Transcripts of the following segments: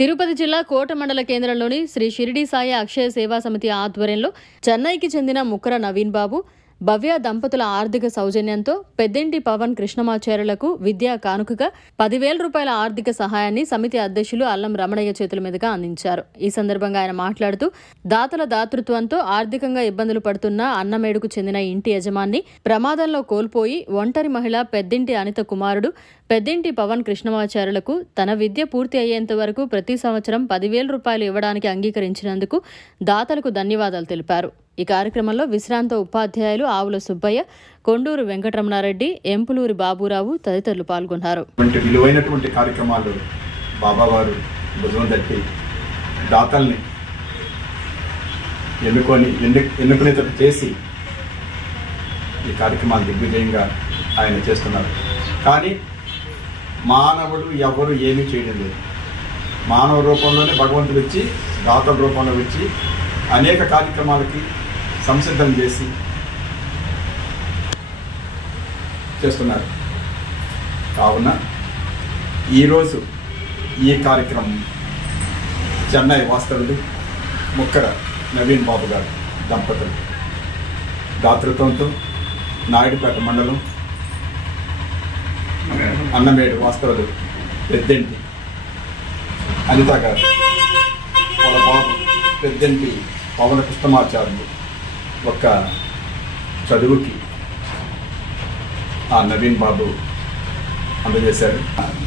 తిరుపతి జిల్లా కోట మండల కేంద్రంలోని శ్రీ షిరిడి సాయి అక్షయ సేవా సమితి ఆధ్వర్యంలో చెన్నైకి చెందిన ముక్కర నవీన్ బాబు, భవ్య దంపతుల ఆర్థిక సౌజన్యంతో పెద్దింటి పవన్ కృష్ణమాచార్యులకు విద్యా కానుకగా 10,000 రూపాయల ఆర్థిక సహాయాన్ని సమితి అధ్యక్షులు అల్లం రమణయ్య చేతుల మీదుగా అందించారు. ఈ సందర్భంగా ఆయన మాట్లాడుతూ దాతల దాతృత్వంతో ఆర్థికంగా ఇబ్బందులు పడుతున్న అన్నమేడుకు చెందిన ఇంటి యజమాని ప్రమాదంలో కోల్పోయి ఒంటరి మహిళ పెద్దింటి అనిత కుమారుడు పెద్దింటి పవన్ కృష్ణమాచార్యులకు తన విద్య పూర్తి అయ్యేంత వరకు ప్రతి సంవత్సరం 10,000 రూపాయలు ఇవ్వడానికి అంగీకరించినందుకు దాతలకు ధన్యవాదాలు తెలిపారు. ఈ కార్యక్రమంలో విశ్రాంత ఉపాధ్యాయులు ఆవుల సుబ్బయ్య, కొండూరు వెంకటరమణారెడ్డి, ఎంపులూరి బాబురావు తదితరులు పాల్గొన్నారు. విలువైనటువంటి కార్యక్రమాలు బాబావారు భుజం తట్టి దాతల్ని ఎన్నుకునేటట్టు చేసి ఈ కార్యక్రమాలు దిగ్విజయంగా ఆయన చేస్తున్నారు. కానీ మానవుడు ఎవరు ఏమీ చేయడం లేదు. మానవ రూపంలోనే భగవంతుడు వచ్చి దాతల రూపంలో వచ్చి అనేక కార్యక్రమాలకి సంసిద్ధం చేస్తున్నారు. కావున ఈరోజు ఈ కార్యక్రమం చెన్నై వాస్తవులు ముక్కర నవీన్ బాబు గారు దంపతులు దాతృత్వంతో నాయుడుపేట మండలం అన్నమేడు వాస్తవులు పెద్దింటి అనిత గారు, వాళ్ళ బాబు పెద్దింటి పవన్ కృష్ణమాచార్యులు ఒక్క చదువుకి ఆ నవీన్ బాబు అందజేశారు.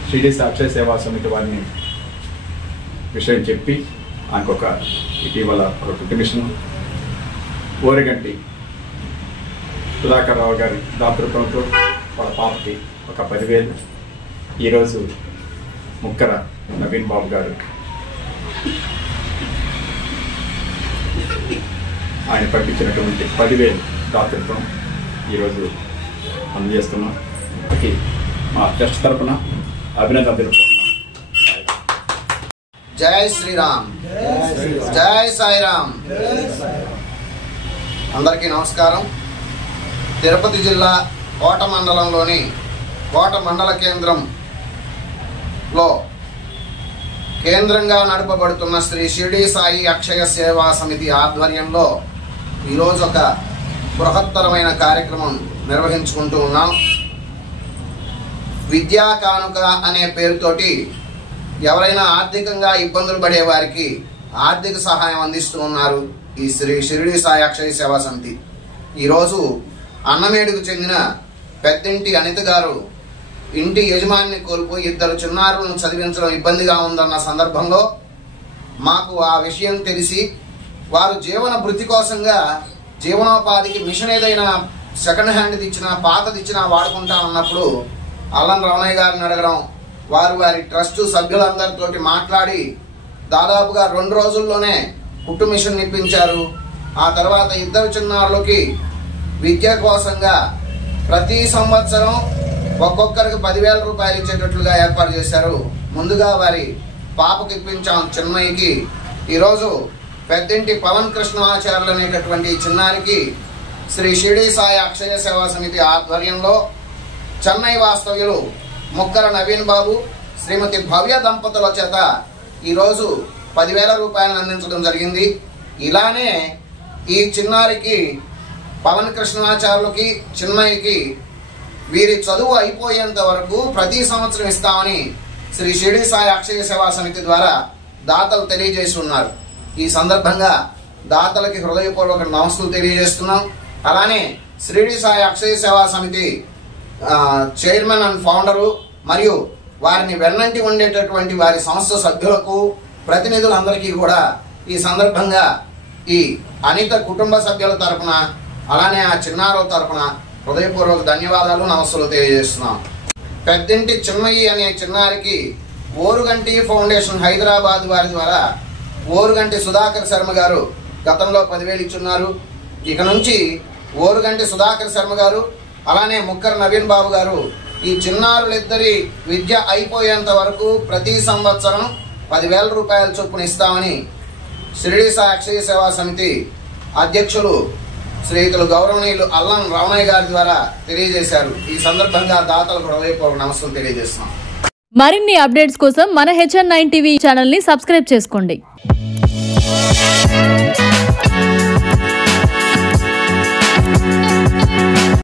షిరిడి అక్షయ సేవా సమితి వారిని విషయం చెప్పి నాకు ఇటీవల ఒక కుటుంబిషన్ ఓరగంటి సుధాకర్ రావు గారి దాతృత్వంతో వాళ్ళ పాపకి ఒక 10,000, ఈరోజు ముక్కర నవీన్ బాబు గారు ఆయన పంపించినటువంటి 10,000 దాతృత్వం ఈరోజు అందజేస్తున్నాం. మా ట్రస్ట్ తరఫున అభినందన తెలుపుతున్నాం. జై శ్రీరామ్, జై సాయిరామ్. అందరికీ నమస్కారం. తిరుపతి జిల్లా కోట మండలంలోని కోట మండల కేంద్రంలో కేంద్రంగా నడపబడుతున్న శ్రీ షిరిడి సాయి అక్షయ సేవా సమితి ఆధ్వర్యంలో ఈరోజు ఒక బృహత్తరమైన కార్యక్రమం నిర్వహించుకుంటూ ఉన్నాం. విద్యా కానుక అనే పేరుతోటి ఎవరైనా ఆర్థికంగా ఇబ్బందులు పడే వారికి ఆర్థిక సహాయం అందిస్తూ ఉన్నారు ఈ శ్రీ షిరిడి సాయి అక్షయ సేవా సమితి. ఈరోజు అన్నమేడుకు చెందిన పెద్దింటి అనిత గారు ఇంటి యజమానిని కోల్పోయి 2 చిన్నారులను చదివించడం ఇబ్బందిగా ఉందన్న సందర్భంలో మాకు ఆ విషయం తెలిసి వారు జీవన భృతి కోసంగా జీవనోపాధికి మిషన్ ఏదైనా సెకండ్ హ్యాండ్ ఇచ్చినా పాతది ఇచ్చినా వాడుకుంటామన్నప్పుడు అల్లం రమణయ్య గారిని అడగడం, వారి ట్రస్ట్ సభ్యులందరితోటి మాట్లాడి దాదాపుగా 2 రోజుల్లోనే కుట్టు మిషన్ ఇప్పించారు. ఆ తర్వాత 2 చిన్నారులకి విద్య కోసంగా ప్రతి సంవత్సరం ఒక్కొక్కరికి 10,000 రూపాయలు ఇచ్చేటట్లుగా ఏర్పాటు చేశారు. ముందుగా వారి పాపకి ఇప్పించాం చిన్మయ్యకి. ఈరోజు పెద్దింటి పవన్ కృష్ణమాచార్యులు అనేటటువంటి చిన్నారికి శ్రీ షిరిడి సాయి అక్షయ సేవా సమితి ఆధ్వర్యంలో చెన్నై వాస్తవ్యులు ముక్కర నవీన్ బాబు, శ్రీమతి భవ్య దంపతుల చేత ఈరోజు 10,000 రూపాయలను అందించడం జరిగింది. ఇలానే ఈ చిన్నారికి పవన్ కృష్ణమాచార్యులకి చిన్మయ్యకి వీరి చదువు అయిపోయేంత వరకు ప్రతి సంవత్సరం ఇస్తామని శ్రీ షిరిడి సాయి అక్షయ సేవా సమితి ద్వారా దాతలు తెలియజేసి ఉన్నారు. ఈ సందర్భంగా దాతలకి హృదయపూర్వక నమస్సులు తెలియజేస్తున్నాం. అలానే షిరిడి సాయి అక్షయ సేవా సమితి చైర్మన్ అండ్ ఫౌండరు మరియు వారిని వెన్నంటి ఉండేటటువంటి వారి సంస్థ సభ్యులకు ప్రతినిధులందరికీ కూడా ఈ సందర్భంగా ఈ అనిత కుటుంబ సభ్యుల తరపున అలానే ఆ చిన్నారుల తరపున హృదయపూర్వక ధన్యవాదాలు, నమస్సులు తెలియజేస్తున్నాం. పెద్దింటి చిన్మయ్య అనే చిన్నారికి ఓరుగంటి ఫౌండేషన్ హైదరాబాద్ వారి ద్వారా ఓరుగంటి సుధాకర్ శర్మ గారు గతంలో 10,000 ఇచ్చున్నారు. ఇక నుంచి ఓరుగంటి సుధాకర్ శర్మ గారు అలానే ముక్కర నవీన్ బాబు గారు ఈ చిన్నారులిద్దరి విద్య అయిపోయేంత వరకు ప్రతి సంవత్సరం 10,000 రూపాయల చొప్పున ఇస్తామని షిరిడి సాయి అక్షయ సేవా సమితి అధ్యక్షులు శ్రీయుతులు గౌరవనీయులు అల్లం రమణయ్య గారి ద్వారా తెలియజేశారు. ఈ సందర్భంగా దాతలకు హృదయపూర్వక నమస్సులు తెలియజేస్తున్నాం. మరిన్ని అప్డేట్స్ కోసం మన HN9 టీవీ ఛానల్ ని సబ్స్క్రైబ్ చేసుకోండి.